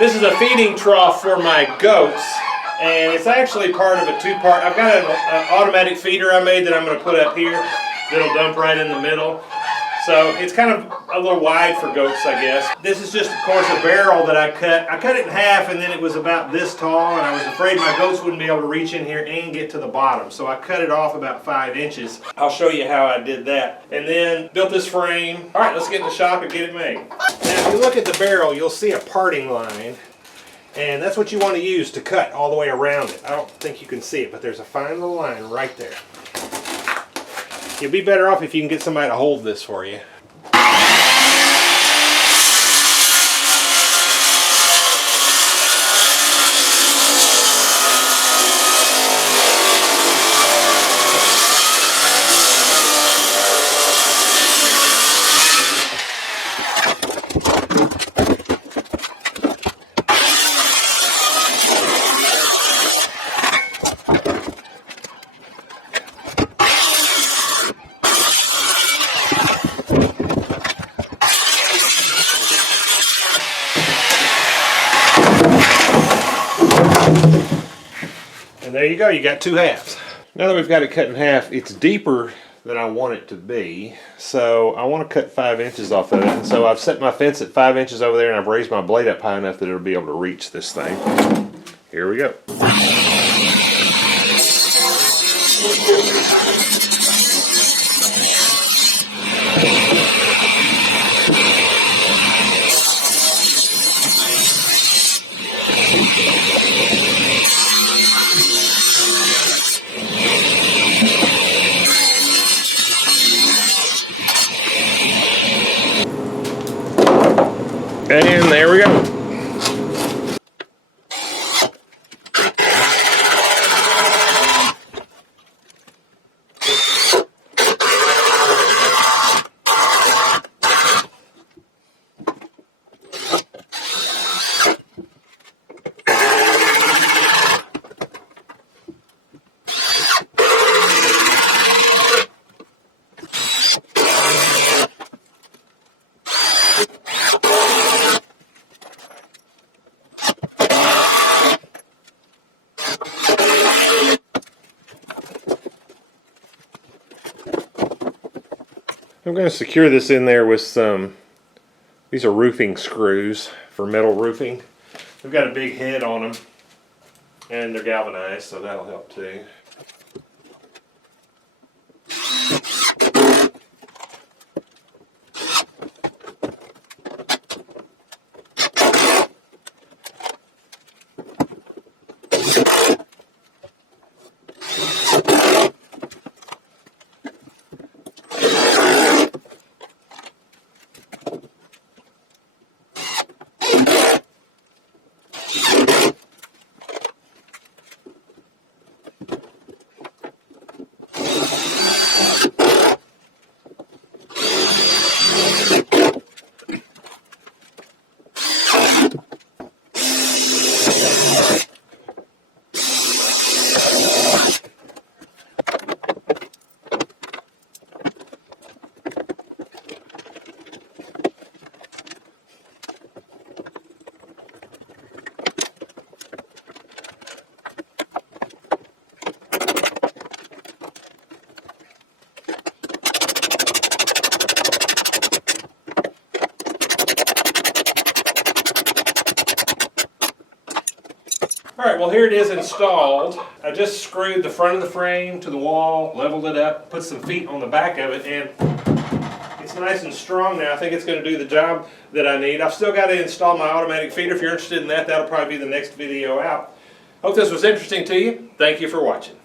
This is a feeding trough for my goats, and it's actually part of a two-part. I've got an automatic feeder I made that I'm going to put up here that'll dump right in the middle. So it's kind of a little wide for goats, I guess. This is just, of course, a barrel that I cut. I cut it in half, and then it was about this tall, and I was afraid my goats wouldn't be able to reach in here and get to the bottom. So I cut it off about 5 inches. I'll show you how I did that. And then built this frame. All right, let's get in the shop and get it made. Now, if you look at the barrel, you'll see a parting line. And that's what you want to use to cut all the way around it. I don't think you can see it, but there's a fine little line right there. You'll be better off if you can get somebody to hold this for you. And there you go, you got 2 halves. Now that we've got it cut in half, it's deeper than I want it to be. So I want to cut 5 inches off of it. And so I've set my fence at 5 inches over there, and I've raised my blade up high enough that it'll be able to reach this thing. Here we go. And there we go. I'm going to secure this in there with some, these are roofing screws for metal roofing. They've got a big head on them, and they're galvanized, so that'll help too. Alright, well here it is installed. I just screwed the front of the frame to the wall, leveled it up, put some feet on the back of it, and it's nice and strong now. I think it's going to do the job that I need. I've still got to install my automatic feeder. If you're interested in that, that'll probably be the next video out. Hope this was interesting to you. Thank you for watching.